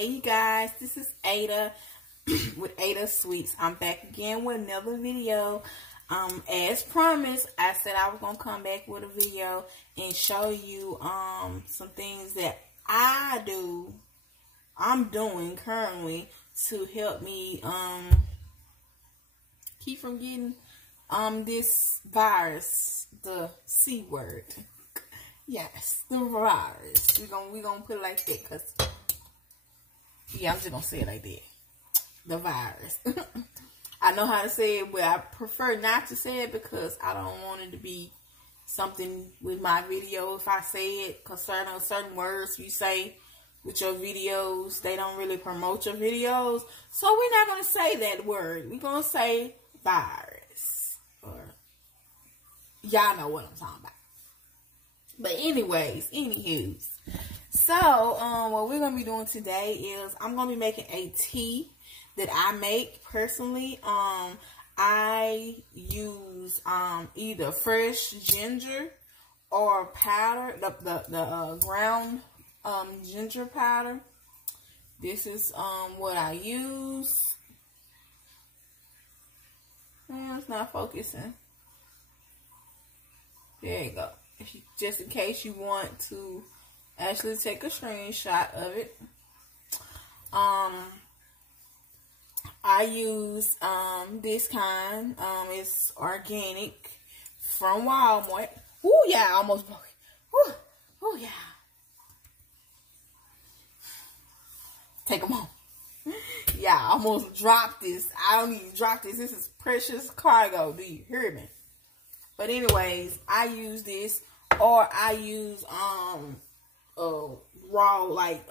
Hey you guys, this is Ada with AdaSweetz. I'm back again with another video. As promised, I said I was gonna come back with a video and show you some things that I'm doing currently to help me keep from getting this virus, the C word. Yes, the virus. We gonna put it like that, cause yeah, I'm just gonna say it like that. The virus. I know how to say it, but I prefer not to say it because I don't want it to be something with my video. If I say it concerning certain words you say with your videos, they don't really promote your videos. So we're not gonna say that word. We're gonna say virus. Or y'all know what I'm talking about. But anyways, anywho. So, what we're going to be doing today is I'm going to be making a tea that I make personally. I use either fresh ginger or powder, the ground ginger powder. This is what I use. It's not focusing. There you go. Just in case you want to actually take a screenshot of it. I use this kind. It's organic from Walmart. Ooh, yeah, I almost broke it. Ooh, yeah. Take them on. Yeah, I almost dropped this. I don't even drop this. This is precious cargo. Do you hear me? But anyways, I use this, or I use raw, like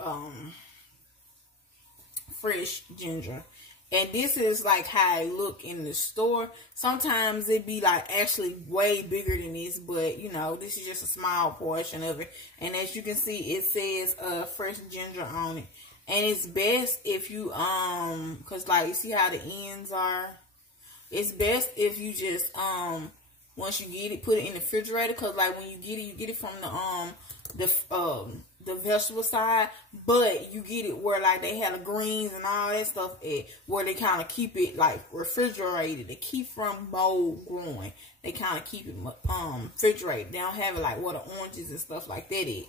fresh ginger. And this is like how it look in the store. Sometimes it be like actually way bigger than this, but you know, this is just a small portion of it. And as you can see, it says fresh ginger on it. And it's best if you cause like you see how the ends are. It's best if you just once you get it, put it in the refrigerator, cause like when you get it from the vegetable side, but you get it where like they have the greens and all that stuff where they kind of keep it like refrigerated. They keep from mold growing. They kind of keep it refrigerated. They don't have it like where the oranges and stuff like that is.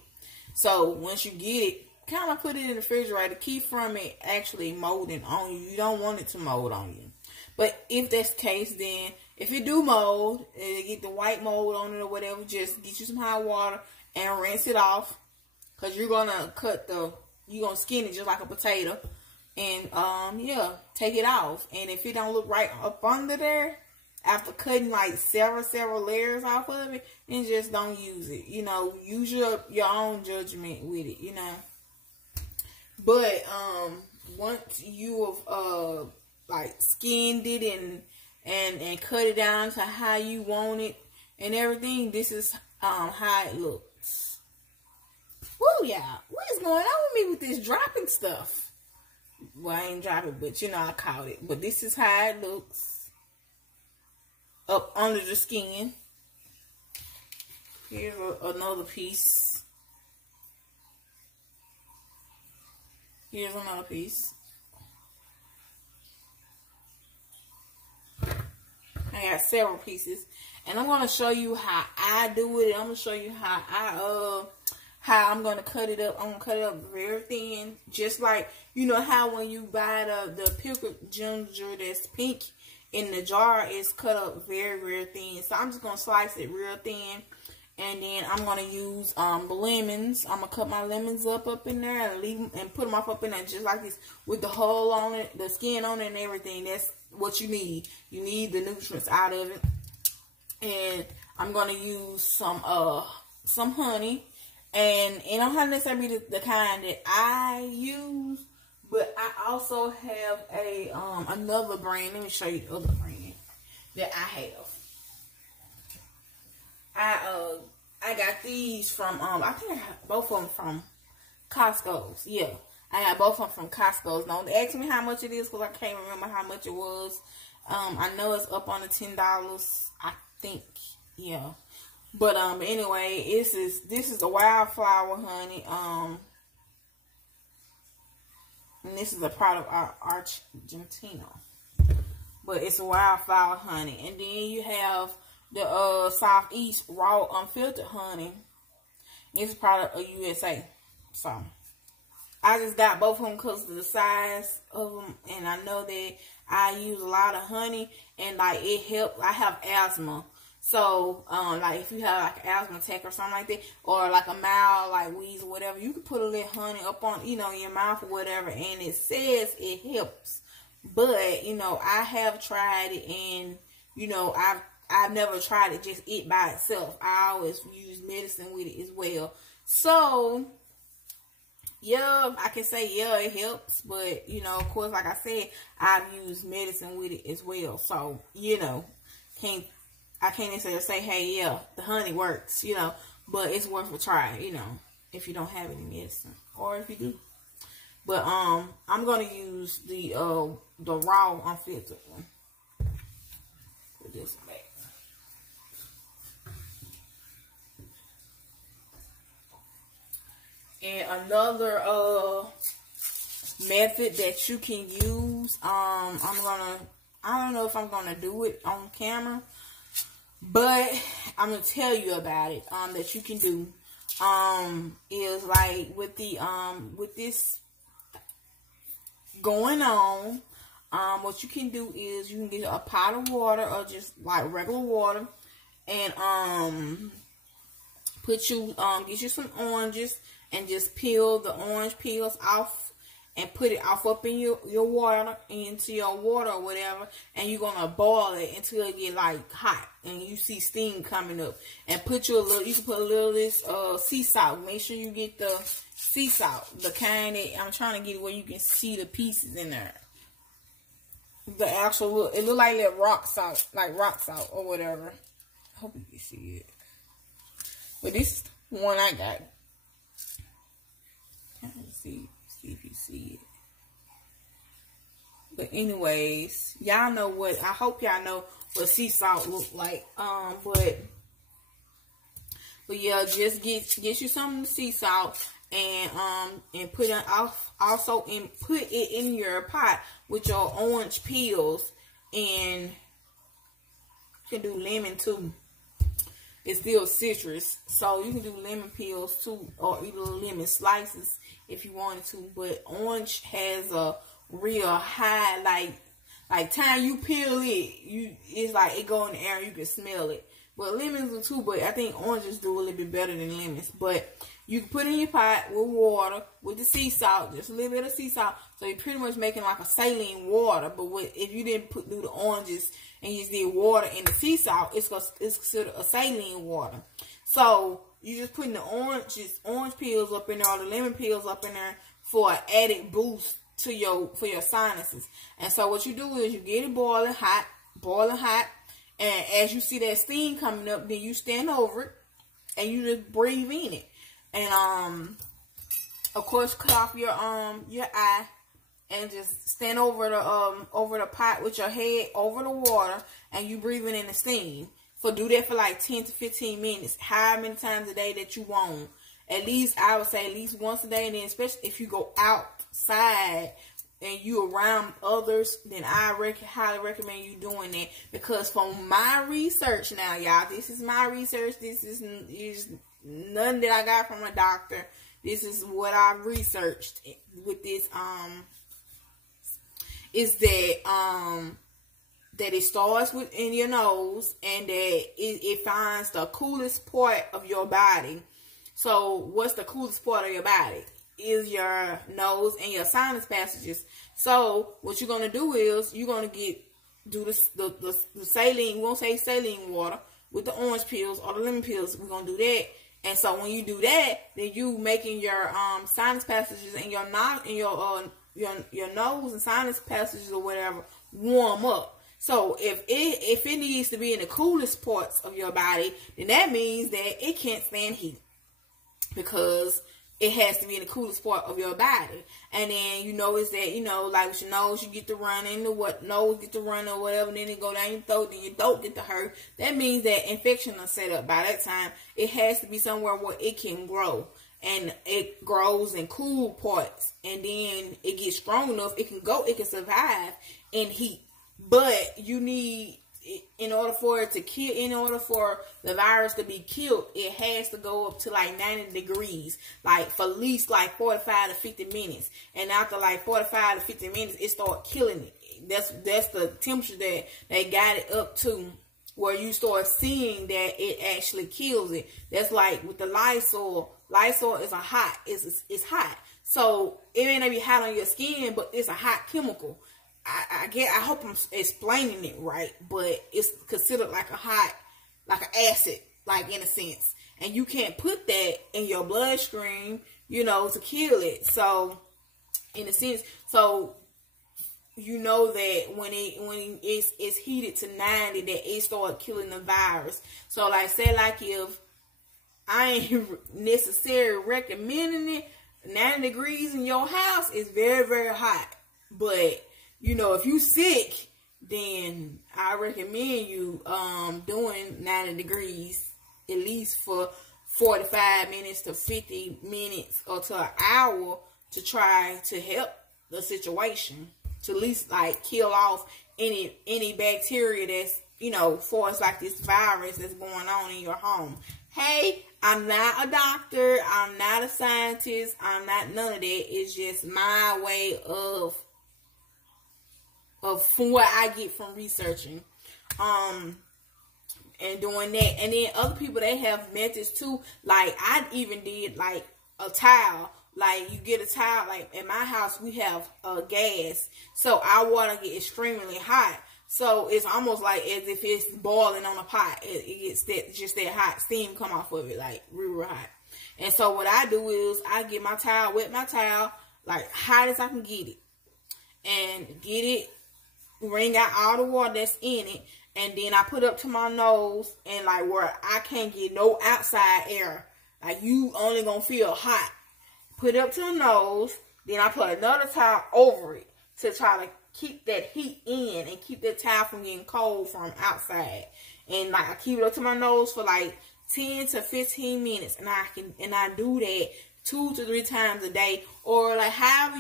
So once you get it, kind of put it in the refrigerator. Keep from it actually molding on you. You don't want it to mold on you. But if that's the case, then if it do mold, and get the white mold on it or whatever, just get you some hot water and rinse it off. Because you're going to you're going to skin it just like a potato. And, yeah, take it off. And if it don't look right up under there, after cutting like several layers off of it, then just don't use it. You know, use your own judgment with it, you know. But, once you have, like skinned it and cut it down to how you want it and everything, this is how it looks. Woo, yeah. What is going on with me with this dropping stuff? Well, I ain't dropping, but you know I caught it. But this is how it looks up under the skin. Here's another piece. Here's another piece. I got several pieces, and I'm going to show you how I do it. I'm going to show you how I'm going to cut it up. I'm going to cut it up very thin, just like, you know how when you buy the pickled ginger that's pink in the jar, it's cut up very thin. So I'm just going to slice it real thin, and then I'm going to use the lemons. I'm going to cut my lemons up in there and leave them and put them up in there just like this with the hull on it, the skin on it and everything. That's what you need. You need the nutrients out of it. And I'm going to use some honey. And it don't have to necessarily be the kind that I use, but I also have a another brand. Let me show you the other brand that I have. I got these from I think I have both of them from Costco's. Yeah, I have both of them from Costco's. Don't ask me how much it is because I can't remember how much it was. I know it's up on the $10. I think, yeah. But anyway, this is the wildflower honey. And this is a product of Argentina. But it's wildflower honey. And then you have the Southeast raw unfiltered honey. It's a product of USA. So I just got both of them because of the size of them. And I know that I use a lot of honey. And like it helps. I have asthma. So, like, if you have, like, an asthma attack or something like that, or, like, a mild, like, wheeze or whatever, you can put a little honey up on, you know, your mouth or whatever, and it says it helps. But, you know, I have tried it, and, you know, I've never tried it just it by itself. I always use medicine with it as well. So, yeah, I can say, yeah, it helps. But, you know, of course, like I said, I've used medicine with it as well. So, you know, I can't necessarily say, hey, yeah, the honey works, you know, but it's worth a try, you know, if you don't have any medicine, or if you do. But I'm gonna use the raw unfiltered one. Put this back. And another method that you can use, I don't know if I'm gonna do it on camera. But I'm gonna tell you about it. That you can do. Is like with the with this going on. What you can do is you can get a pot of water or just like regular water, and get you some oranges and just peel the orange peels off. And put it off up in your water, into your water or whatever, and you're gonna boil it until it get like hot, and you see steam coming up. And put you can put a little of this sea salt. Make sure you get the sea salt, the kind that I'm trying to get it where you can see the pieces in there. The actual it look like that rock salt or whatever. I hope you can see it. But this is the one I got. Can't see if you see it. But anyways, y'all know what, I hope y'all know what sea salt look like. But yeah, just get you some sea salt and put it off also, and put it in your pot with your orange peels, and you can do lemon too. It's still citrus, so you can do lemon peels too, or either lemon slices if you wanted to. But orange has a real high, like time you peel it, it's like it go in the air and you can smell it. But lemons do too, but I think oranges do a little bit better than lemons. But you can put in your pot with water, with the sea salt, just a little bit of sea salt. So you're pretty much making like a saline water. But if you didn't do the oranges and you just did water and the sea salt, it's considered a saline water. So you just putting the orange peels up in there, or the lemon peels up in there for an added boost to for your sinuses. And so what you do is you get it boiling hot, and as you see that steam coming up, then you stand over it and you just breathe in it. And of course, cut off your eye and just stand over the pot with your head over the water, and you breathing in the steam. Do that for like 10 to 15 minutes, how many times a day that you want. At least, I would say at least once a day. And then especially if you go outside and you around others, then I highly recommend you doing that. Because from my research now, y'all, this is my research. This is nothing that I got from a doctor. This is what I researched with this. Is that that it starts in your nose, and that it finds the coolest part of your body. So what's the coolest part of your body? Is your nose and your sinus passages. So what you're going to do is you're going to do the saline, we won't say saline water, with the orange peels or the lemon peels. We're going to do that. And so when you do that, then you making your sinus passages and your nose and sinus passages or whatever warm up. So if it needs to be in the coolest parts of your body, then that means that it can't stand heat, because it has to be in the coolest part of your body. And then you notice that, like with your nose, you get to running, nose get to run or whatever, and then it go down your throat, then your throat get to hurt. That means that infection is set up. By that time, it has to be somewhere where it can grow. and it grows in cool parts, and then it gets strong enough, it can survive in heat. But you need, in order for it to kill, in order for the virus to be killed, it has to go up to like 90 degrees, like for at least like 45 to 50 minutes. And after like 45 to 50 minutes, it start killing it. That's the temperature that they got it up to, where you start seeing that it actually kills it. That's like with the Lysol. Lysol is it's hot. So it may not be hot on your skin, but it's a hot chemical. I hope I'm explaining it right, but it's considered like an acid, like in a sense. And you can't put that in your bloodstream, to kill it. So in a sense, so you know that when it's heated to 90, that it started killing the virus. So like say like if I ain't necessarily recommending it, 90 degrees in your house is very, very hot. But if you sick, then I recommend you doing 90 degrees at least for 45 minutes to 50 minutes or to an hour to try to help the situation, to at least like kill off any bacteria that's for us like this virus that's going on in your home. Hey, I'm not a doctor, I'm not a scientist, I'm not none of that. It's just my way of from what I get from researching and doing that. And then other people, they have methods too. Like I even did like a towel. Like you get a towel, like in my house we have gas, so our water get extremely hot. So it's almost like as if it's boiling on a pot. It gets just that hot steam come off of it, like real hot. And so what I do is I get my towel, wet my towel, like hot as I can get it, and get it, wring out all the water that's in it, and then I put it up to my nose, and like where I can't get no outside air, like you only gonna feel hot. Put it up to the nose, then I put another towel over it to try to keep that heat in and keep that towel from getting cold from outside. And like I keep it up to my nose for like 10 to 15 minutes, and I do that 2 to 3 times a day, or like how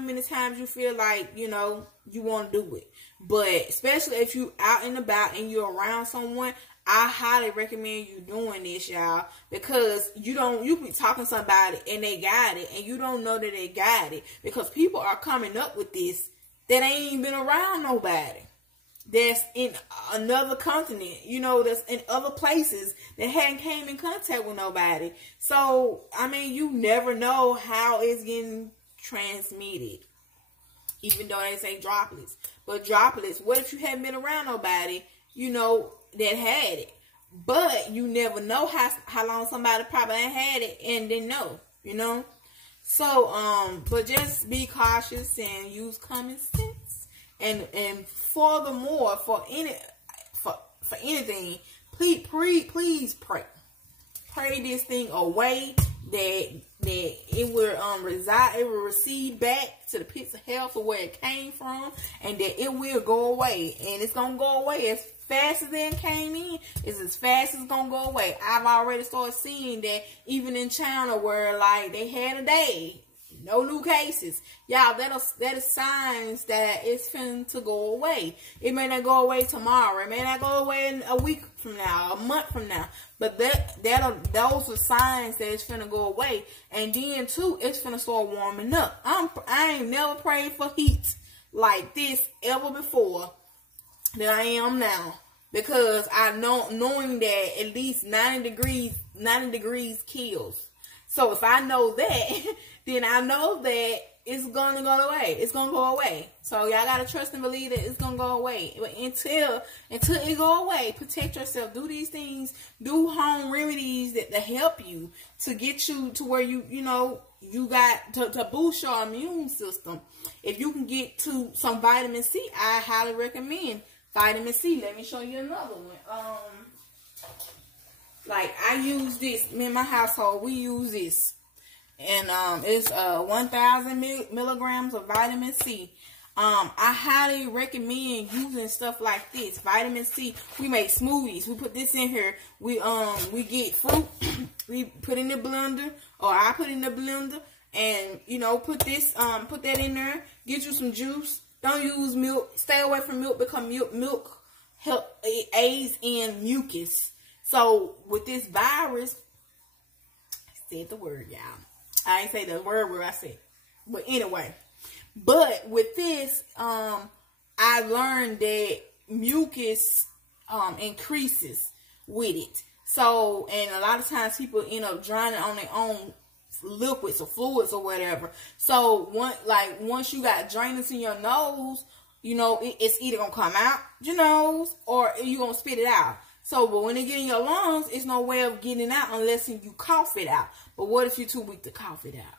many times you feel like you want to do it. But especially if you out and about and you're around someone, I highly recommend you doing this, y'all, because you be talking to somebody and they got it, and you don't know that they got it, because people are coming up with this that ain't even been around nobody that's in another continent, that's in other places that hadn't came in contact with nobody. So, I mean, you never know how it's getting transmitted, even though they say droplets. But droplets, what if you haven't been around nobody, that had it? But you never know how long somebody probably had it and didn't know, So, but just be cautious and use common sense. And furthermore, for anything, please pray. Pray this thing away, that it will recede back to the pits of hell for where it came from, and that it will go away. And it's gonna go away as fast as it came in. It's as fast as it's gonna go away. I've already started seeing that even in China, where like they had a day, no new cases. Y'all, that is signs that it's finna to go away. It may not go away tomorrow. It may not go away in a week from now, a month from now. But those are signs that it's finna go away. And then too, it's finna start warming up. I ain't never prayed for heat like this ever before that I am now, because knowing that at least 90 degrees kills. So if I know that, then I know that it's gonna go away. It's gonna go away. So y'all gotta trust and believe that it's gonna go away. But until it go away, protect yourself. Do these things. Do home remedies that help you to get you to where you got to boost your immune system. If you can get to some vitamin C, I highly recommend vitamin C. Let me show you another one. Like I use this in my household. We use this. And it's 1,000 milligrams of vitamin C. I highly recommend using stuff like this, vitamin C. We make smoothies. We put this in here. We get fruit we put in the blender, or I put in the blender, and you know, put that in there. Get you some juice. Don't use milk. Stay away from milk because milk aids in mucus. So with this virus, I said the word, y'all. I ain't say the word I said, but anyway. But with this, I learned that mucus increases with it. So, and a lot of times people end up drowning on their own liquids or fluids or whatever. So, once you got drainage in your nose, you know, it's either gonna come out your nose or you gonna spit it out. So, but when it get in your lungs, it's no way of getting it out unless you cough it out. But what if you're too weak to cough it out?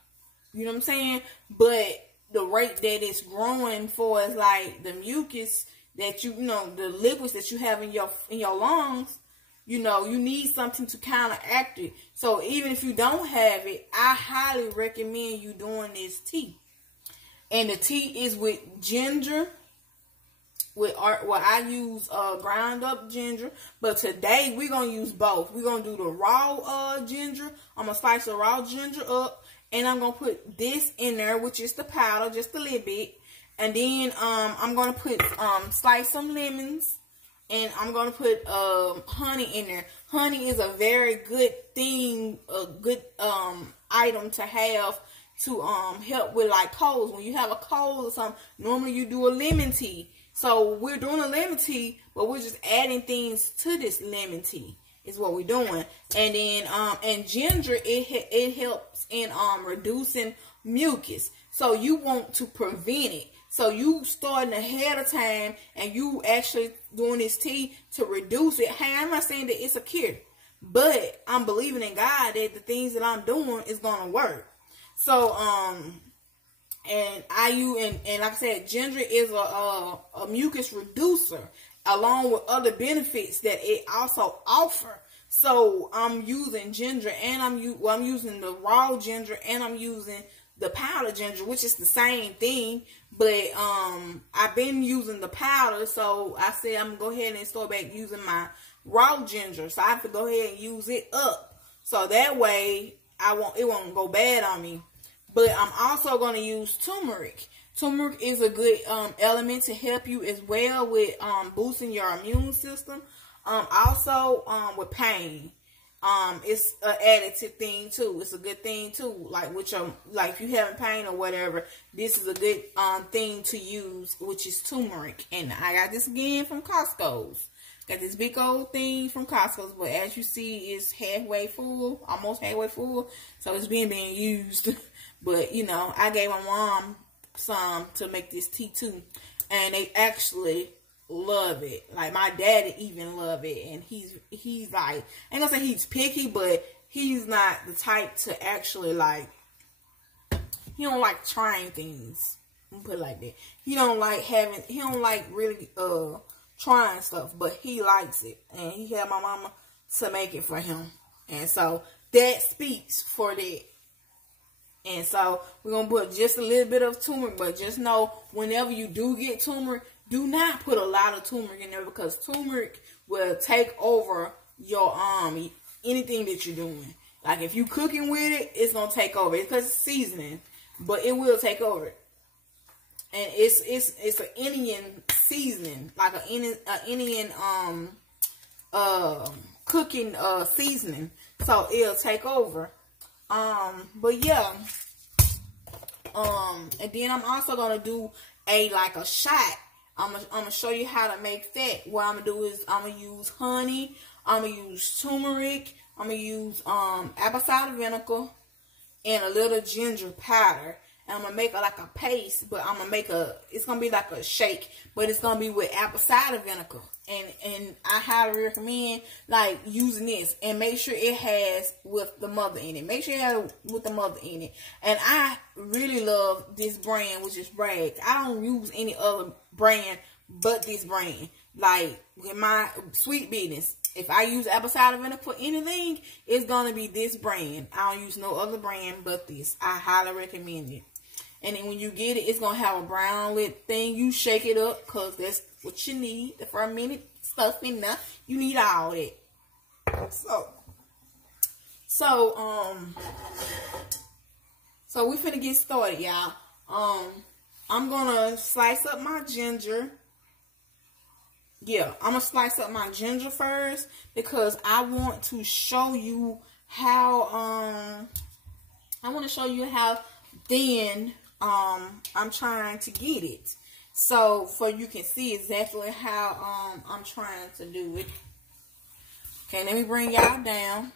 You know what I'm saying? But the rate that it's growing for is like the mucus that you know, the liquids that you have in your lungs. You know, you need something to counteract it. So even if you don't have it, I highly recommend you doing this tea. And the tea is with ginger. I use ground up ginger, but today we're gonna use both. We're gonna do the raw ginger. I'm gonna slice the raw ginger up, and I'm gonna put this in there, which is the powder, just a little bit. And then I'm gonna put slice some lemons, and I'm gonna put honey in there. Honey is a very good thing, a good item to have to help with like colds. When you have a cold or something, normally you do a lemon tea. So we're doing a lemon tea, but we're just adding things to this lemon tea is what we're doing. And then and ginger, it helps in reducing mucus. So you want to prevent it. So you starting ahead of time and you actually doing this tea to reduce it. Hey, I'm not saying that it's a cure, but I'm believing in God that the things that I'm doing is gonna work. So and like I said, ginger is a mucus reducer, along with other benefits that it also offers. So I'm using ginger, and I'm using the raw ginger, and I'm using the powder ginger, which is the same thing. But I've been using the powder, so I said I'm gonna go ahead and start back using my raw ginger. So I have to go ahead and use it up, so that way it won't go bad on me. But I'm also going to use turmeric. Turmeric is a good element to help you as well with boosting your immune system. Also with pain. It's an additive thing too. It's a good thing too. Like with your, like if you having pain or whatever, this is a good thing to use, which is turmeric. And I got this again from Costco's. Got this big old thing from Costco's, but as you see, it's halfway full, almost halfway full. So it's being used. But, you know, I gave my mom some to make this tea too. And they actually love it. Like, my daddy even love it. And he's like, I ain't gonna say he's picky, but he's not the type to actually, like, he don't like trying things. Let me put it like that. He don't like really, trying stuff. But he likes it. And he had my mama to make it for him. And so, that speaks for that. And so, we're going to put just a little bit of turmeric. But just know, whenever you do get turmeric, do not put a lot of turmeric in there. Because turmeric will take over your, anything that you're doing. Like, if you cooking with it, it's going to take over. It's because it's seasoning. But it will take over. And it's an Indian seasoning. Like an Indian, cooking, seasoning. So, it'll take over. But yeah, and then I'm also gonna do a shot. I'm gonna show you how to make that. What I'm gonna do is I'm gonna use honey, I'm gonna use turmeric, I'm gonna use apple cider vinegar and a little ginger powder. And I'm gonna make like a paste, but I'm gonna make it's gonna be like a shake, but it's gonna be with apple cider vinegar. And I highly recommend like using this, and make sure it has with the mother in it. Make sure it has with the mother in it. And I really love this brand, which is Bragg. I don't use any other brand but this brand. Like with my sweet business, if I use apple cider vinegar for anything, it's gonna be this brand. I don't use no other brand but this. I highly recommend it. And then when you get it, it's going to have a brown lit thing. You shake it up because that's what you need. The fermented stuff in there. You need all that. So we finna get started, y'all. I'm gonna slice up my ginger. Yeah, I'm gonna slice up my ginger first because I want to show you how thin I'm trying to get it. So for you can see exactly how I'm trying to do it. Okay, let me bring y'all down.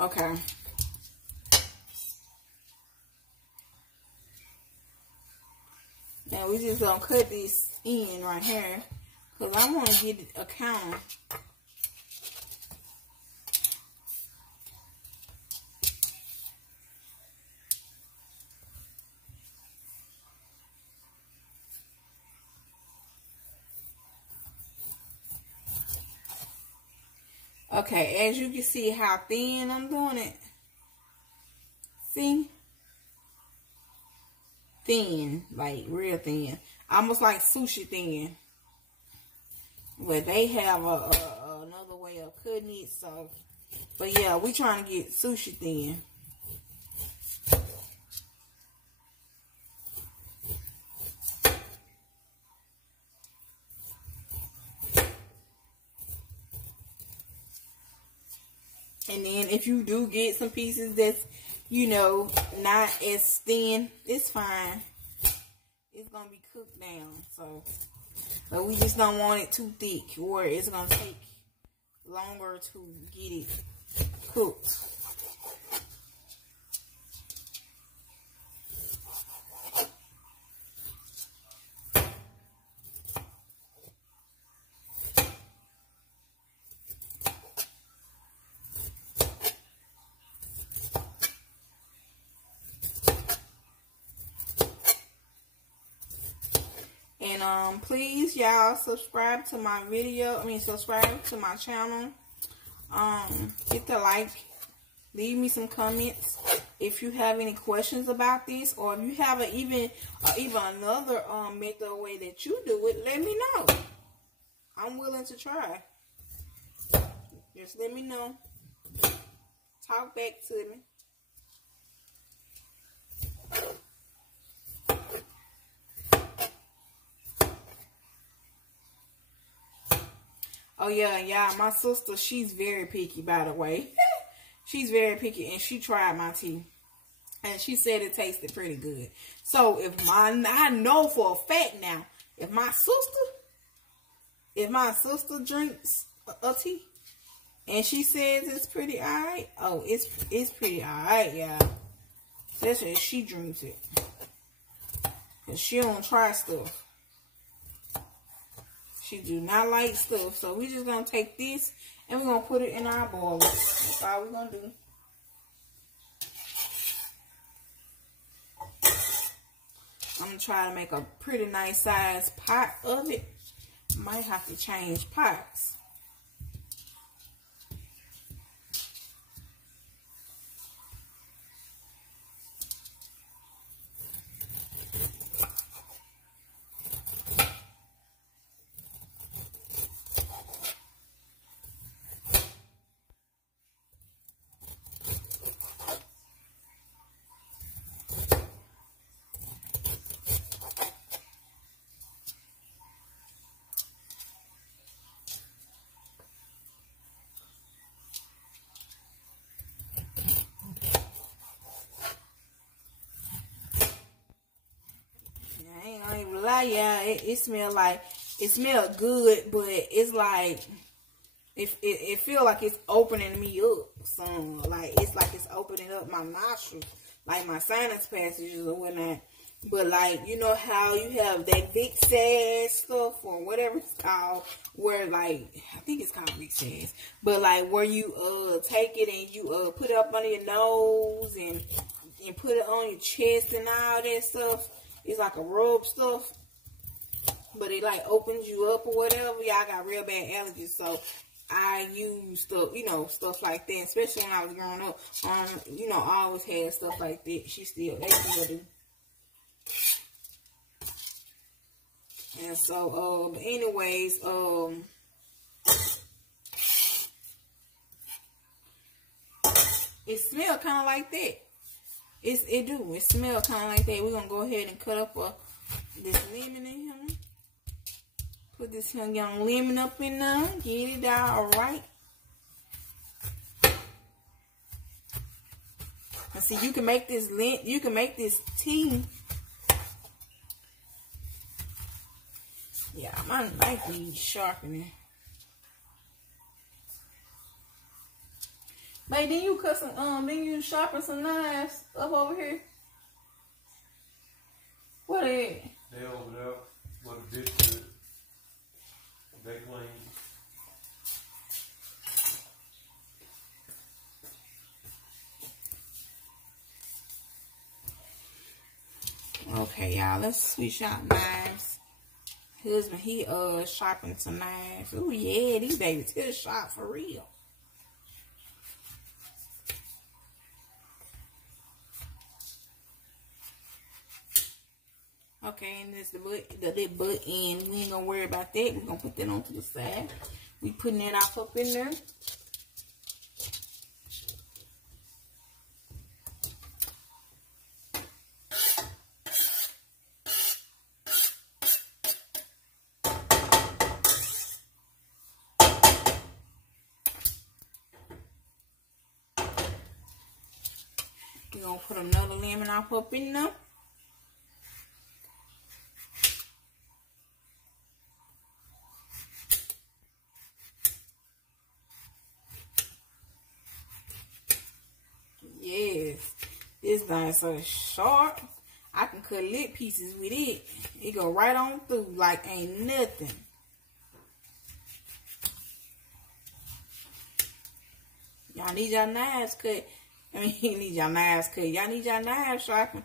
Okay. Now we just gonna cut this in right here because I want to get it a counter. Okay, as you can see how thin I'm doing it. See? Thin, like real thin. Almost like sushi thin. But they have another way of cutting it, so. But yeah, we trying to get sushi thin. And then if you do get some pieces that's, you know, not as thin, it's fine. It's going to be cooked down. So, but we just don't want it too thick or it's going to take longer to get it cooked. And please y'all subscribe to my video. Subscribe to my channel. Hit the like. Leave me some comments if you have any questions about this, or if you have even another method or way that you do it. Let me know. I'm willing to try. Just let me know. Talk back to me. Oh yeah, y'all, my sister, she's very picky, by the way. She's very picky, and she tried my tea. And she said it tasted pretty good. So, I know for a fact now, if my sister drinks a tea, and she says it's pretty alright, oh, it's pretty alright, y'all. That's when she drinks it. Because she don't try stuff. She do not like stuff. So we just going to take this and we're going to put it in our boiler. That's all we're going to do. I'm going to try to make a pretty nice size pot of it. Might have to change pots. Yeah, it smells like, it smells good, but it's like, it feel like it's opening me up some, like it's opening up my nostrils, like my sinus passages or whatnot. But like, you know how you have that big sass stuff or whatever it's called, where like, I think it's called big sass, but like where you take it and you put it up under your nose and put it on your chest and all that stuff. It's like a rub stuff. but it like opens you up or whatever. Y'all got real bad allergies, so I use stuff, you know, stuff like that. Especially when I was growing up, you know, I always had stuff like that. They still do. And so, anyways, it smells kind of like that. It do. It smells kind of like that. We're gonna go ahead and cut up this lemon in here. Put this young lemon up in there. Get it all right. And see, you can make this tea. Yeah, my knife needs sharpening. But then you cut some then you sharpen some knives up over here. What is it? They over there. What a dish is. They clean. Okay, y'all, let's switch out knives. Husband, he sharpened some knives. Oh yeah, these babies here sharp for real. Okay, and this the butt end. We ain't gonna worry about that. We're gonna put that on to the side. We putting that off up in there. We're gonna put another lemon off up in there. Yes, this thing so sharp. I can cut lip pieces with it. It go right on through like ain't nothing. Y'all need your knives cut. I mean, you need your knives cut. Y'all need your knives sharpened.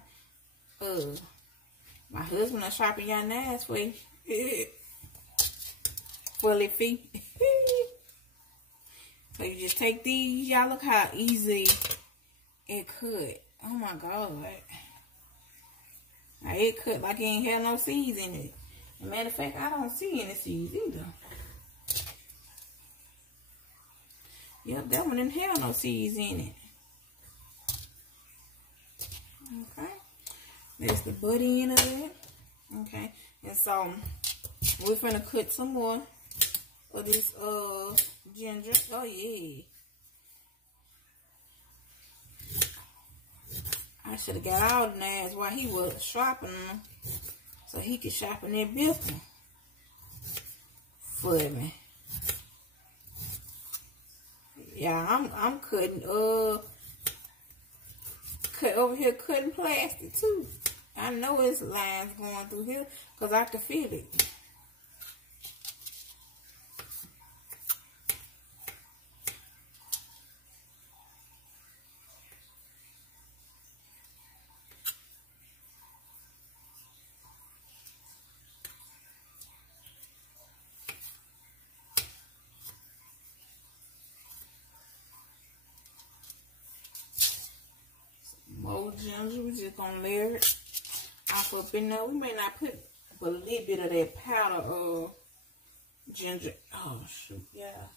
My husband will sharpen your knives for you. For the feet. So you just take these. Y'all look how easy it cut. Oh my God. Now it cut like it ain't had no seeds in it. As a matter of fact, I don't see any seeds either. Yep, that one didn't have no seeds in it. Okay. There's the butt end of it. Okay. And so we're finna cut some more of this ginger. Oh yeah. I should have got all the knives while he was sharpening them, so he could sharpen that big one for me. Yeah, I'm cutting cut over here cutting plastic too. I know it's lines going through here because I can feel it. More ginger, we just gonna layer it off up in there. We may not put a little bit of that powder ginger. Oh shoot, yeah.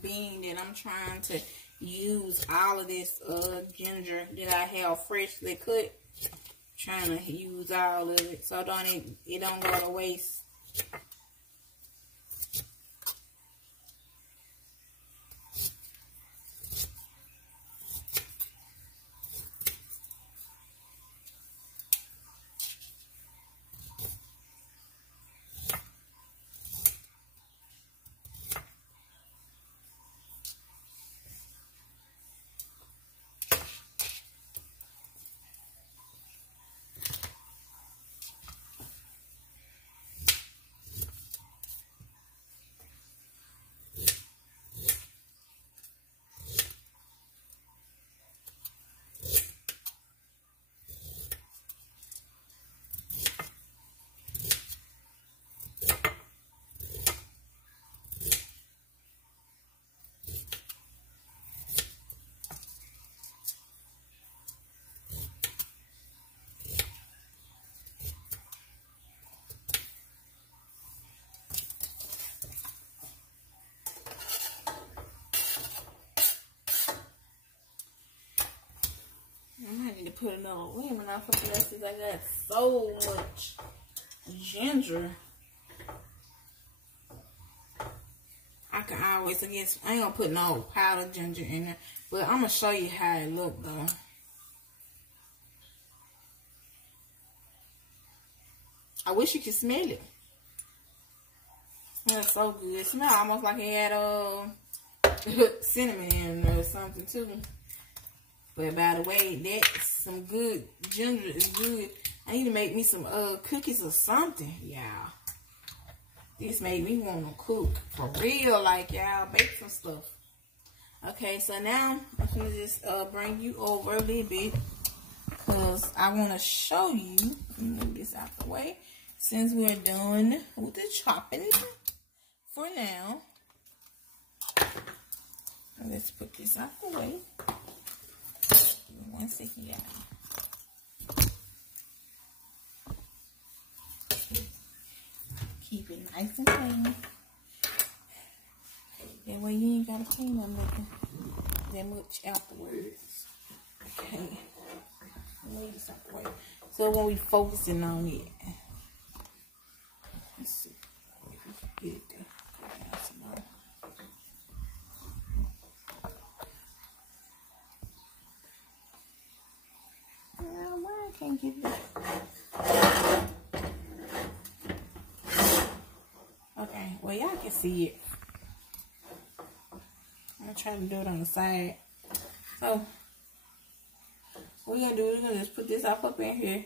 Being that I'm trying to use all of this ginger that I have freshly cut, trying to use all of it so it don't go to waste. to put another lemon off of this because I got so much ginger. I can always, I ain't gonna put no powdered ginger in there, but I'm gonna show you how it look though. I wish you could smell it. It smells so good. It smells almost like it had cinnamon in there or something too. But by the way, that's some good ginger is good. I need to make me some cookies or something, y'all. This made me want to cook for real, like y'all, bake some stuff. Okay, so now I'm gonna just bring you over a little bit because I want to show you. Let me move this out the way since we're done with the chopping for now. Let's put this out the way. 1 second, y'all. Keep it nice and clean. That way you ain't gotta clean up nothing that much afterwards. Okay. Lay this out the way. So when we focusing on it, let's see if we can get it there. Why I can't get it? Okay, well y'all can see it. I'm gonna try to do it on the side. So what we're gonna do is we're gonna just put this up in here.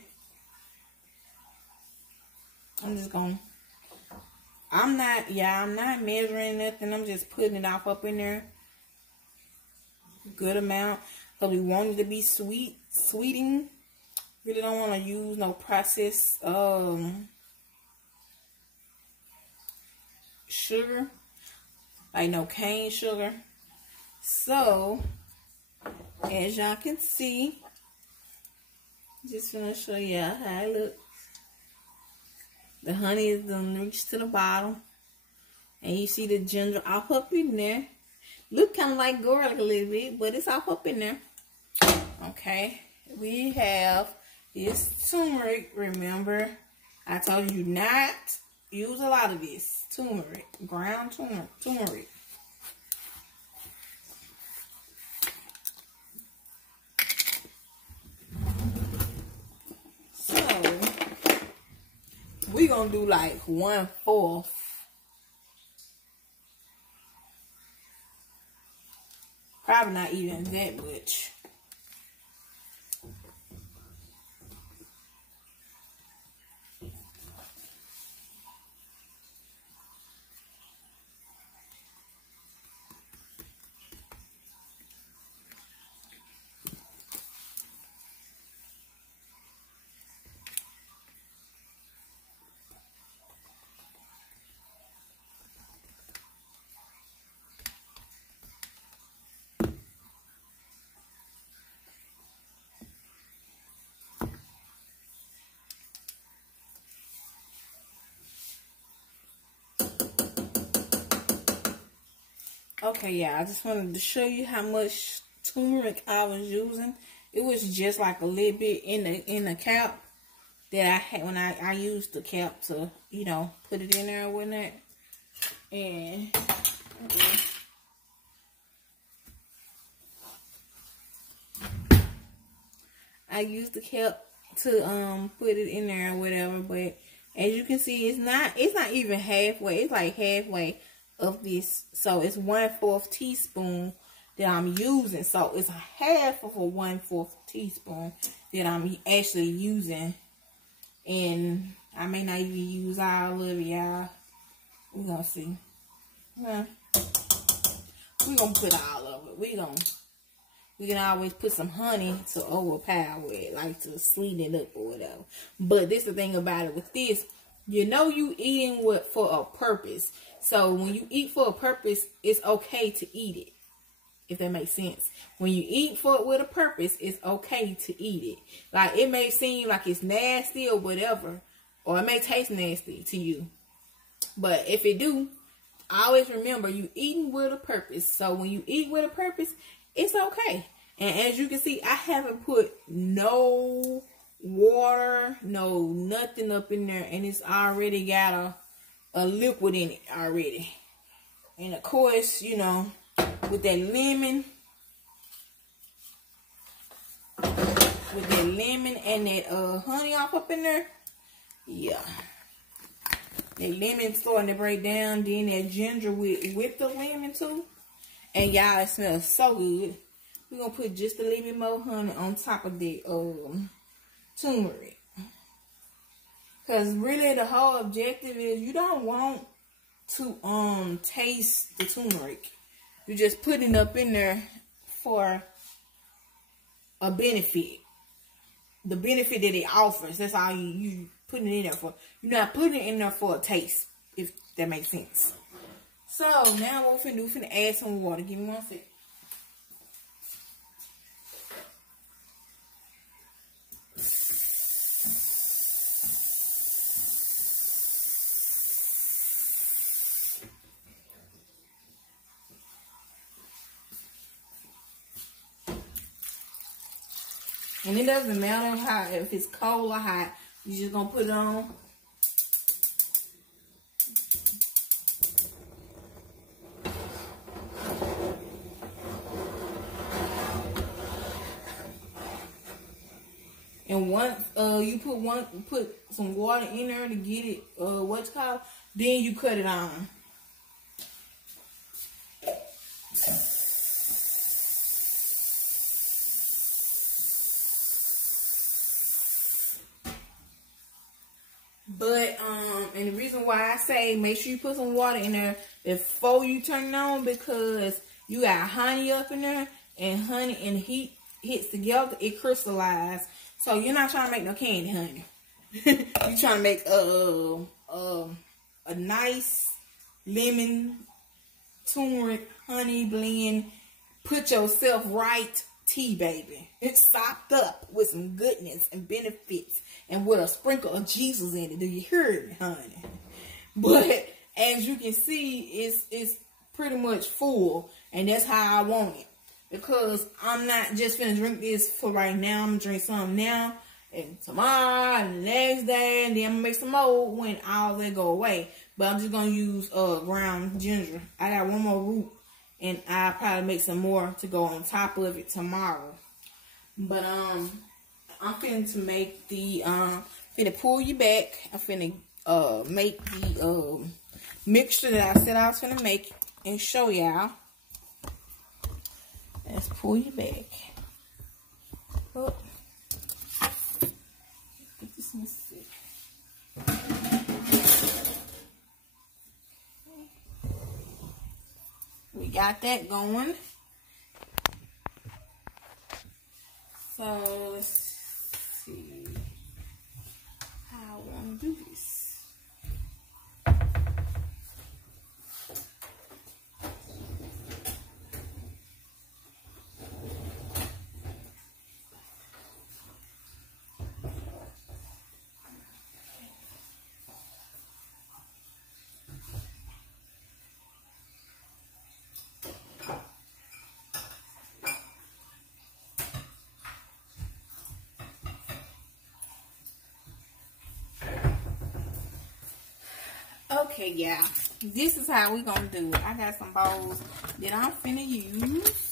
I'm not measuring nothing. I'm just putting it up in there. Good amount. So we want it to be sweeting. Really don't want to use no processed sugar, like no cane sugar. So as y'all can see, just gonna show y'all how it looks. The honey is done reached to the bottom, and you see the ginger all up in there. Look kind of like garlic a little bit, but it's all up in there. Okay, we have this turmeric. Remember, I told you not use a lot of this turmeric, ground turmeric. So we're gonna do like 1/4. Probably not even that much. Okay, yeah, I just wanted to show you how much turmeric I was using. It was just like a little bit in the cap that I had when I used the cap to, you know, put it in there with it. And I used the cap to put it in there or whatever, but as you can see, it's not even halfway. It's like halfway of this. So it's 1/4 teaspoon that I'm using. So it's a half of a 1/4 teaspoon that I'm actually using. And I may not even use all of it, y'all. We're gonna see. We're gonna put all of it. We can always put some honey to overpower it, like to sweeten it up or whatever. But this is the thing about it with this. You know you eating for a purpose. So when you eat for a purpose, it's okay to eat it. If that makes sense. When you eat with a purpose, it's okay to eat it. Like it may seem like it's nasty or whatever, or it may taste nasty to you. But if it do, always remember you eating with a purpose. So when you eat with a purpose, it's okay. And as you can see, I haven't put no water, no nothing up in there, and it's already got a liquid in it already. And of course, you know, with that lemon, and that honey up in there, yeah. That lemon starting to break down, then that ginger with the lemon too. And y'all, it smells so good. We're gonna put just a little bit more honey on top of the turmeric. Cause really the whole objective is you don't want to taste the turmeric. You're just putting it up in there for a benefit. The benefit that it offers. That's all you putting it in there for. You're not putting it in there for a taste, if that makes sense. So now what we're finna do, we're finna add some water. Give me 1 second. And it doesn't matter how, if it's cold or hot, you're just gonna put it on. And once you put some water in there to get it what's called, then you cut it on. But and the reason why I say make sure you put some water in there before you turn it on, because you got honey up in there, and honey and heat hits together, it crystallizes. So you're not trying to make no candy honey. You're trying to make a nice lemon turmeric honey blend. Put yourself right tea, baby. It's sopped up with some goodness and benefits, and with a sprinkle of Jesus in it. Do you hear me, honey? But as you can see, it's pretty much full, and that's how I want it. Because I'm not just gonna drink this for right now. I'm gonna drink some now, and tomorrow, and the next day, and then I'm gonna make some more when all that go away. But I'm just gonna use ground ginger. I got one more root, and I'll probably make some more to go on top of it tomorrow. But I'm finna to make the finna pull you back. I'm finna make the mixture that I said I was finna make and show y'all. Let's pull you back. Oh. Get this in the stick. We got that going. So let's see how I want to do this. Okay, yeah, this is how we gonna do it. I got some bowls that I'm finna use.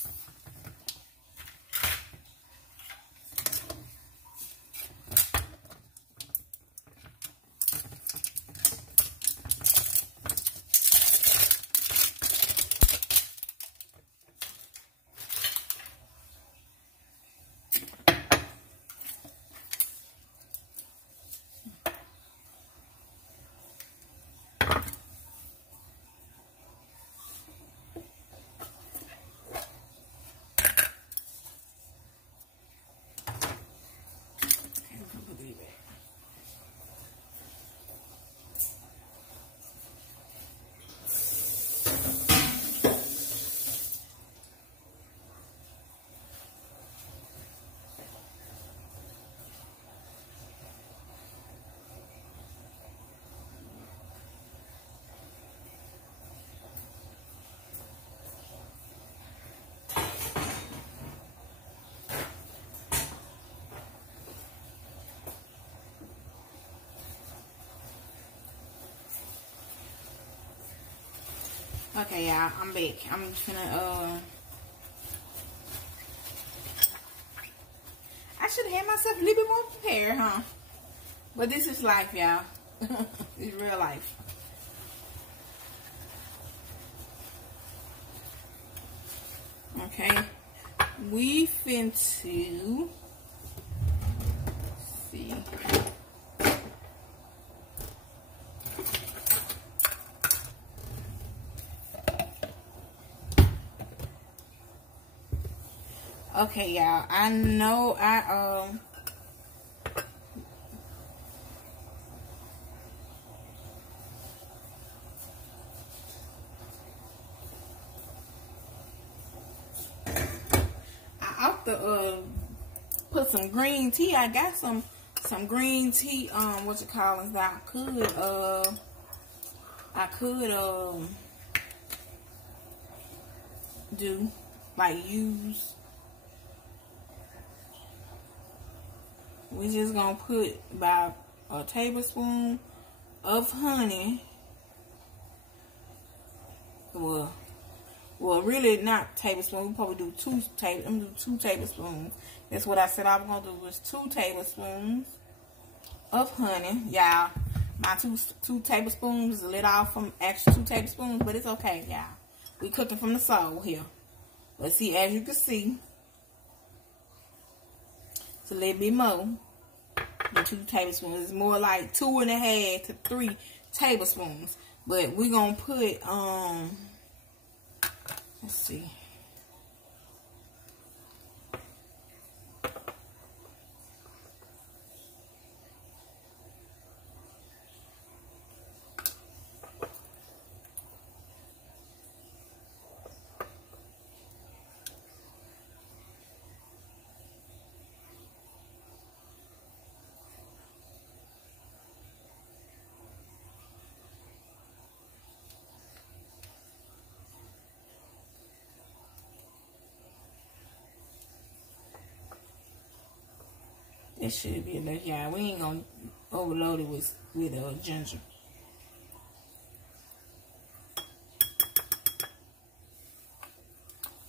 Okay, y'all, I'm back. I'm just gonna, I should have had myself a little bit more prepared, huh? But this is life, y'all. It's real life. Okay. We finna see. Okay, y'all. I know I ought to put some green tea. I got some green tea. What you call it? That I could do, like, use. We just gonna put about a tablespoon of honey. Well, really not tablespoon. We probably do I'm gonna do 2 tablespoons. That's what I said I was gonna do, was 2 tablespoons of honey. Y'all, my two tablespoons is a little off from actual 2 tablespoons, but it's okay, y'all. We cooking from the soul here. But see, as you can see, it's a little bit more than 2 tablespoons. It's more like 2.5 to 3 tablespoons. But we're gonna put let's see. This should be enough, y'all. We ain't gonna overload it with ginger.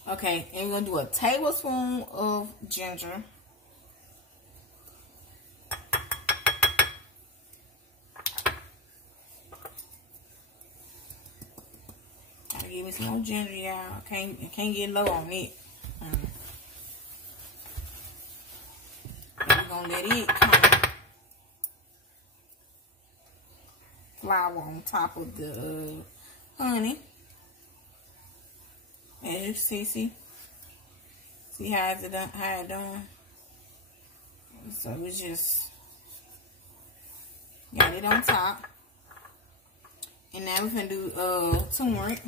Okay, and we're gonna do a tablespoon of ginger. Gotta give me some more ginger, y'all. Can't get low on it. We're gonna let it kind of flour on top of the honey. As you see how it's done, how it done. So we just got it on top, and now we're gonna do turmeric.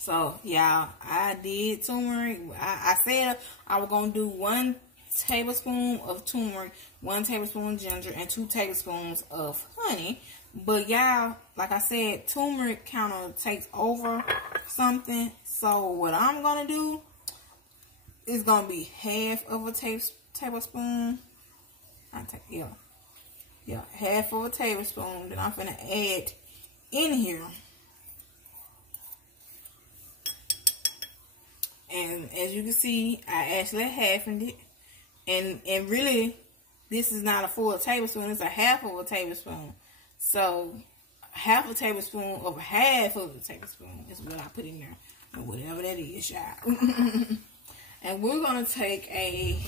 So, y'all, I did turmeric. I said I was going to do 1 tablespoon of turmeric, 1 tablespoon of ginger, and 2 tablespoons of honey. But, y'all, like I said, turmeric kind of takes over something. So, what I'm going to do is going to be half of a tablespoon. Yeah, half of a tablespoon that I'm going to add in here. And as you can see, I actually halved it. And really, this is not a full tablespoon. It's a half of a tablespoon. So, half a tablespoon of half of a tablespoon is what I put in there. Or whatever that is, y'all. And we're going to take a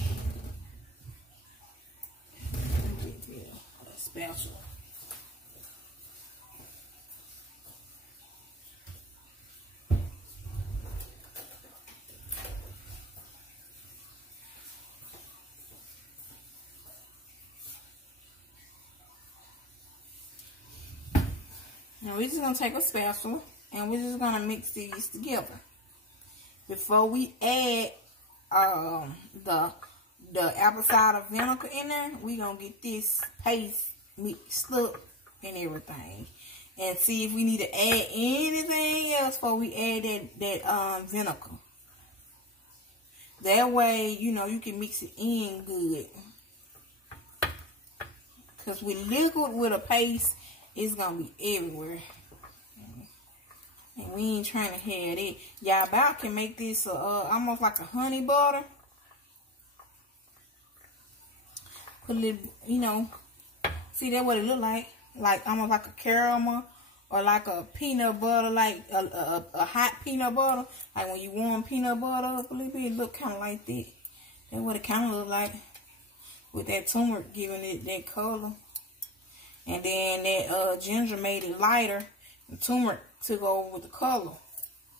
spatula. Now we're just going to take a spatula and we're just going to mix these together. Before we add the the apple cider vinegar in there, we gonna get this paste mixed up and everything, and see if we need to add anything else before we add that vinegar. That way, you know, you can mix it in good. Cause with liquid with a paste, it's gonna be everywhere. And we ain't trying to have it. Y'all about can make this almost like a honey butter. Put a little, you know, see that what it look like? Like almost like a caramel or like a peanut butter, like a hot peanut butter. Like when you warm peanut butter up a little bit, it look kind of like that. That's what it kind of look like. With that turmeric giving it that color. And then that ginger made it lighter. The turmeric took over with the color.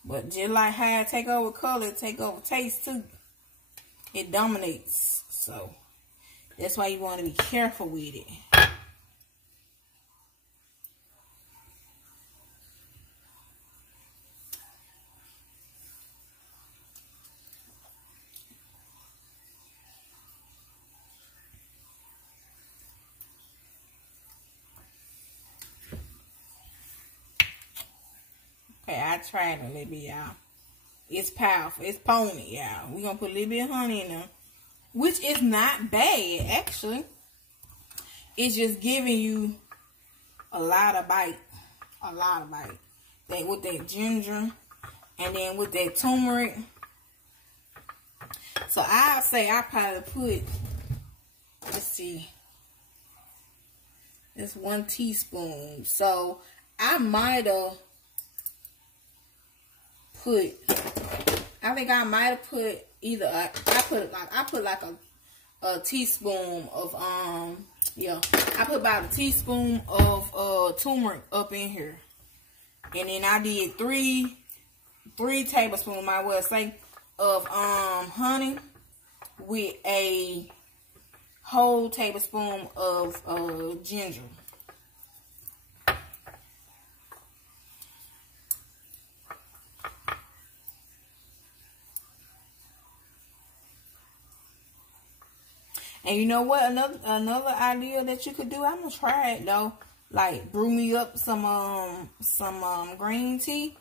But just like how it take over color, it take over taste too. It dominates. So that's why you want to be careful with it. Okay, I tried a little bit, y'all. It's powerful. It's potent, y'all. We're going to put a little bit of honey in there. Which is not bad, actually. It's just giving you a lot of bite. A lot of bite. That with that ginger. And then with that turmeric. So I'll say I probably put, let's see. That's 1 teaspoon. So I might have put, I think I might have put either I put like a teaspoon of I put about a teaspoon of turmeric up in here, and then I did three tablespoons, might well say, of honey with a whole tablespoon of ginger. And you know what? Another idea that you could do, I'm gonna try it though. Like brew me up some green tea.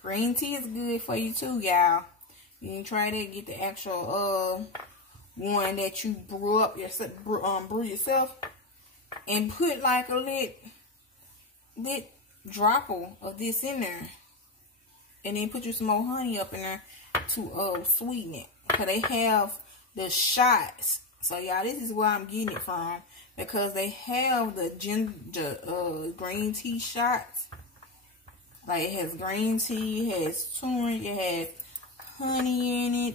Green tea is good for you too, y'all. You can try that. Get the actual one that you brew up yourself, brew yourself, and put like a lit dropper of this in there, and then put you some more honey up in there to sweeten it. Cause they have the shots. So y'all, this is where I'm getting it from, because they have the green tea shots. Like it has green tea, it has turmeric, it has honey in it,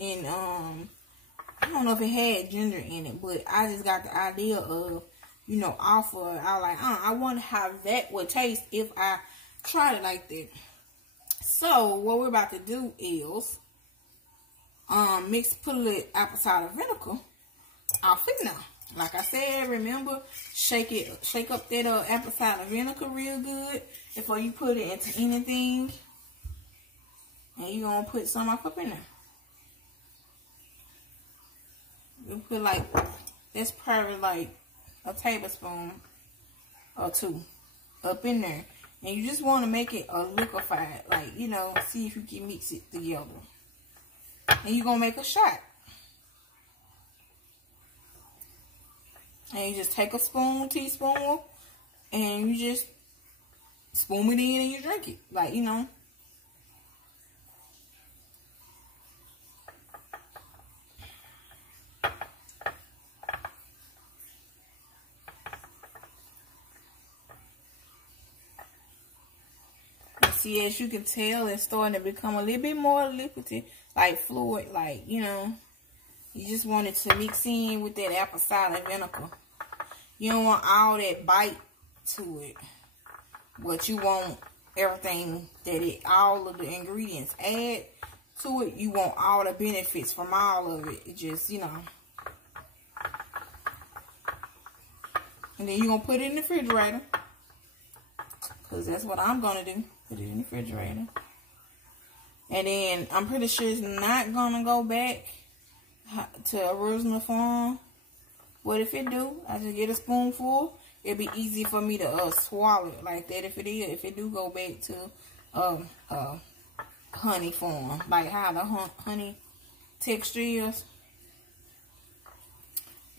and I don't know if it had ginger in it, but I just got the idea of, you know, off of it. I was like, I wonder how that would taste if I tried it like that. So what we're about to do is put a little apple cider vinegar off it now. Like I said, remember, shake up that apple cider vinegar real good before you put it into anything. And you're gonna put some up in there. You put like, that's probably like a tablespoon or 2 up in there. And you just want to make it liquefied, like, you know, see if you can mix it together. And you're gonna make a shot. And you just take a teaspoon, and you just spoon it in and you drink it. Like, you know. And see, as you can tell, it's starting to become a little bit more liquidy, like fluid, like, you know. You just want it to mix in with that apple cider vinegar. You don't want all that bite to it, but you want everything that all of the ingredients add to it. You want all the benefits from all of it. It just, you know. And then you're going to put it in the refrigerator, because that's what I'm going to do. Put it in the refrigerator. And then I'm pretty sure it's not going to go back to original form. What if it do? I just get a spoonful. It'd be easy for me to swallow it like that. If it do go back to honey form, like how the honey texture is.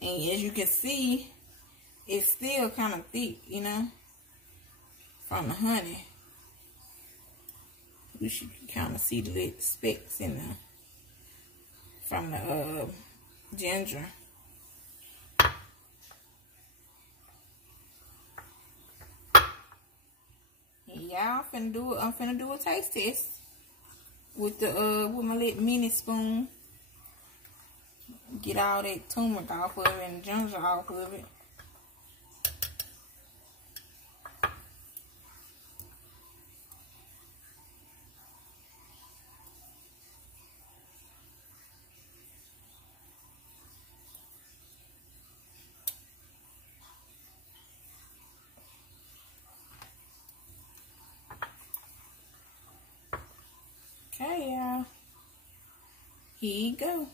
And as you can see, it's still kind of thick, you know, from the honey. You should kind of see the little specks in there from the ginger. Yeah, I'm finna do a taste test with with my little mini spoon. Get all that turmeric off of it and ginger off of it. Okay, y'all. Here you go.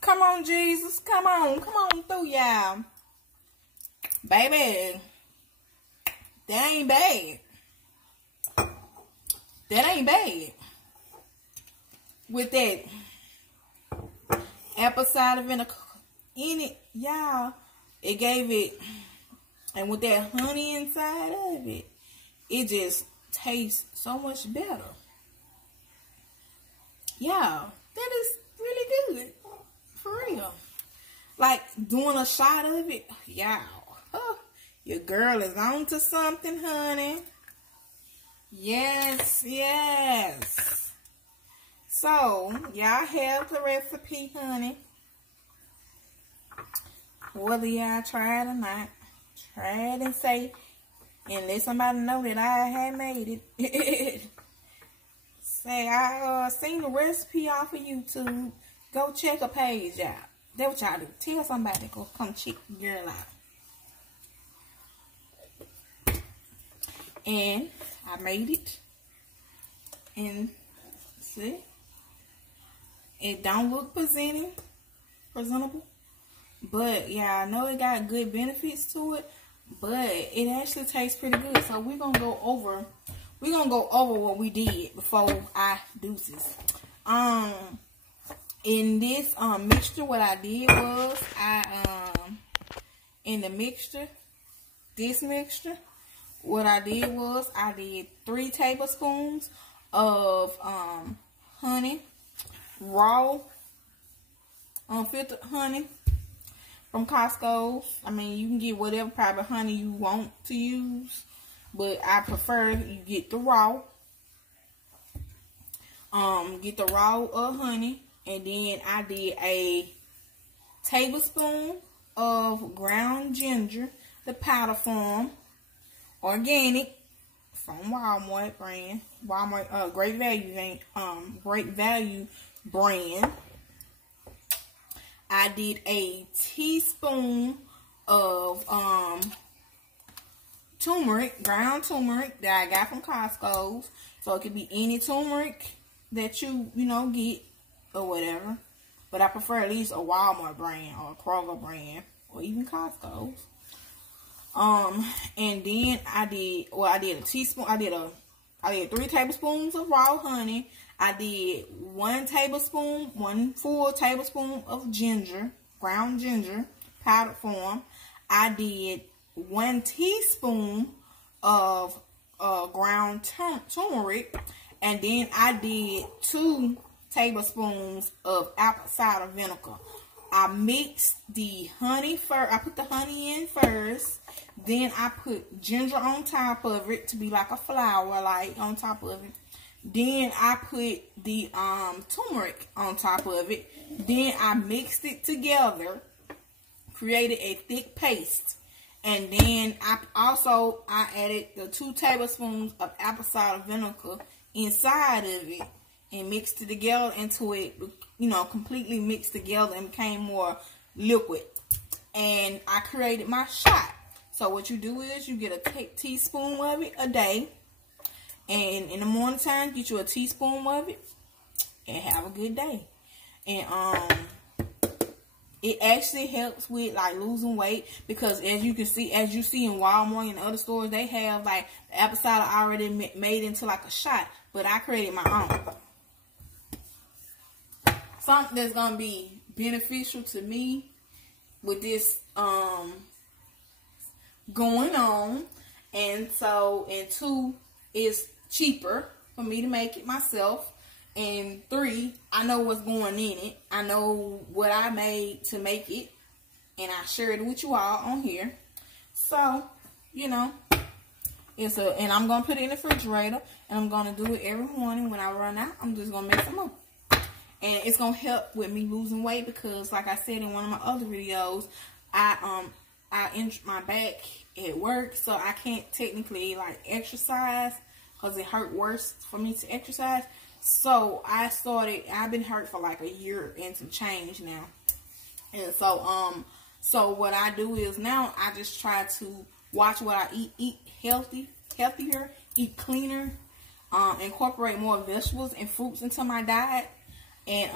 Come on, Jesus. Come on through, y'all. Baby, that ain't bad. That ain't bad. With that apple cider vinegar in it, y'all, it gave it, and with that honey inside of it, it just tastes so much better. Y'all, that is really good. For real. Like doing a shot of it, y'all. Your girl is on to something, honey. Yes, yes. So, y'all have the recipe, honey. Whether y'all try it or not, try it and say, and let somebody know that I had made it. Say, I seen the recipe off of YouTube. Go check a page out. That's what y'all do. Tell somebody, go come check your girl out. And I made it. And see? It don't look presentable. But yeah, I know it got good benefits to it. But it actually tastes pretty good. So we're gonna go over what we did before I do this. In this mixture, what I did was what I did was I did 3 tablespoons of honey, raw unfiltered honey from Costco. I mean, you can get whatever type of honey you want to use, but I prefer you get the raw. Get the raw honey, and then I did a tablespoon of ground ginger, the powder form, organic, from Walmart brand. Great Value brand. I did a teaspoon of turmeric, ground turmeric that I got from Costco. So it could be any turmeric that you get or whatever. But I prefer at least a Walmart brand or a Kroger brand or even Costco's. And then I did a teaspoon. I did 3 tablespoons of raw honey. I did 1 full tablespoon of ginger, ground ginger, powdered form. I did 1 teaspoon of ground turmeric, and then I did 2 tablespoons of apple cider vinegar. I mixed the honey first. I put the honey in first. Then I put ginger on top of it to be like a flower, like on top of it. Then I put the turmeric on top of it. Then I mixed it together, created a thick paste. And then I added the 2 tablespoons of apple cider vinegar inside of it. and mixed it together into it, you know, completely mixed together and became more liquid. And I created my shot. So what you do is you get a teaspoon of it a day. And in the morning time, get you a teaspoon of it and have a good day. And it actually helps with like losing weight, because as you see in Walmart and other stores, they have like the apple cider already made into like a shot. But I created my own. Something that's gonna be beneficial to me with this going on, and two, is cheaper for me to make it myself, and 3, I know what's going in it. I know what I made to make it, and I shared it with you all on here. So, you know, and I'm gonna put it in the refrigerator, and I'm gonna do it every morning. When I run out, I'm just gonna make some more. And it's gonna help with me losing weight, because like I said in one of my other videos, I injured my back at work, so I can't technically like exercise because it hurt worse for me to exercise. So I've been hurt for like a year and some change now. And so what I do is now I just try to watch what I eat healthier, eat cleaner, incorporate more vegetables and fruits into my diet. And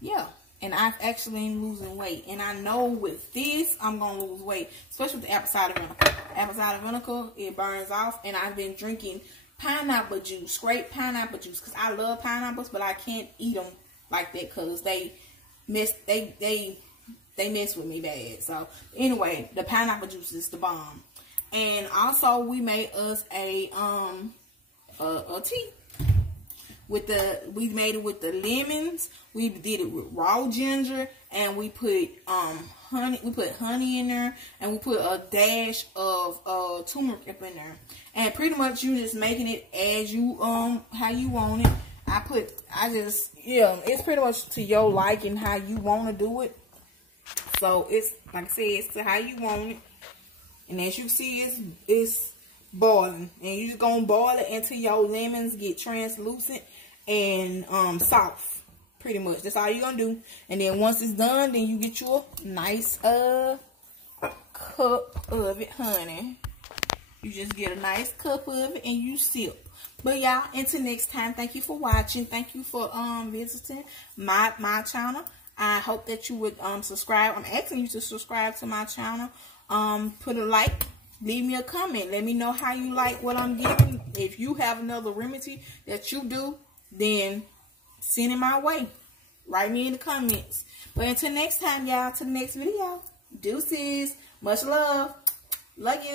yeah, and I've actually been losing weight. And I know with this, I'm going to lose weight, especially with the apple cider vinegar. Apple cider vinegar, it burns off. And I've been drinking pineapple juice, scraped pineapple juice, because I love pineapples, but I can't eat them like that because they mess with me bad. So anyway, the pineapple juice is the bomb. And also we made us a tea. We made it with the lemons. We did it with raw ginger, and we put honey. We put honey in there, and we put a dash of turmeric up in there. And pretty much you just making it as you how you want it. It's pretty much to your liking how you want to do it. So it's like I said, it's to how you want it. And as you see, it's boiling, and you just gonna boil it until your lemons get translucent and soft. Pretty much that's all you're gonna do. And then once it's done, then you get you a nice cup of it, honey. You just get a nice cup of it and you sip. But y'all, until next time, thank you for watching. Thank you for visiting my channel. I hope that you would subscribe. I'm asking you to subscribe to my channel. Put a like. Leave me a comment. Let me know how you like what I'm giving. If you have another remedy that you do, then send it my way. Write me in the comments. But until next time, y'all, to the next video. Deuces. Much love. Love you.